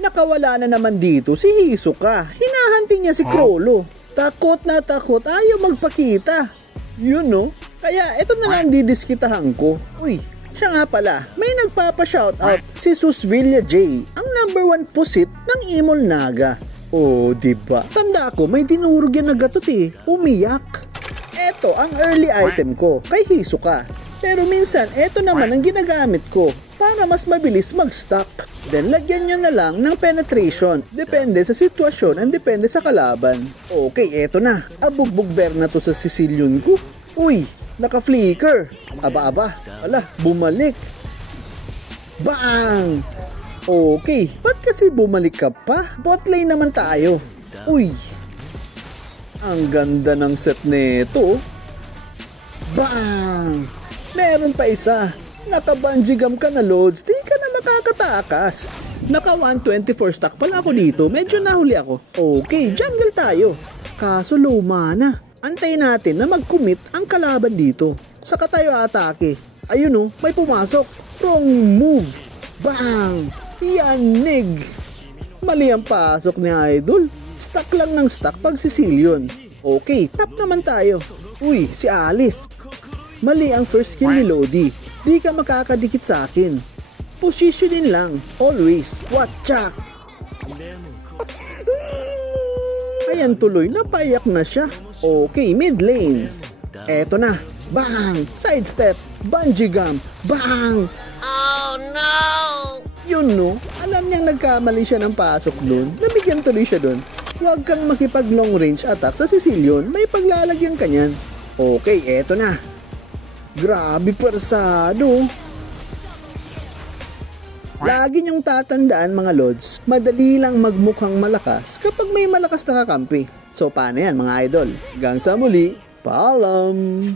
Nakawala na naman dito si Hisoka. Hinahunting niya si Chrollo. Takot na takot, ayaw magpakita. Yun no? Kaya ito na lang didiskitahan ko. Uy, siya nga pala, may nagpapa-shoutout si Susvilla J, ang #1 pusit ng Imol Naga. Oh, diba? Tanda ko, may dinurog yan na gatot umiyak. Eto ang early item ko kay Hisoka. Pero minsan, eto naman ang ginagamit ko para mas mabilis mag-stock. Then, lagyan nyo na lang ng penetration. Depende sa sitwasyon and depende sa kalaban. Okay, eto na. Abugbog bear na to sa Sicilian ko. Uy, naka-flicker. Aba-aba. Ala, bumalik. Bang! Okay, ba't kasi bumalik ka pa? Bot lane naman tayo. Uy, ang ganda ng set nito. Bang! Meron pa isa. Naka-bungee gum ka na, Lods. Di ka na makakatakas. Naka 124 stock pala ako dito. Medyo nahuli ako. Okay, jungle tayo. Kaso low mana. Antayin natin na mag-commit ang kalaban dito. Saka tayo atake. Ayun may pumasok. Wrong move. Bang! Yanig! Mali ang pasok ni Idol. Stuck lang ng stuck pag Sicilian. Okay, tap naman tayo. Uy, si Alice. Mali ang first skill ni Lodi. Di ka makakadikit sa akin. Positionin lang. Always. Watcha! Ayan tuloy, napayak na siya. Okay, mid lane. Eto na. Bang! Sidestep. Bungee gum. Bang! Oh no! Yun no, alam niyang nagkamali siya ng pasok dun. Nabigyan tuloy siya dun. Huwag kang makipag long range attack sa Sicilian. May paglalagyan ka niyan. Okay, eto na. Grabe persado. Lagi niyong tatandaan mga Lods, madali lang magmukhang malakas kapag may malakas na kakampi. So paano yan mga idol? Hanggang sa muli, paalam!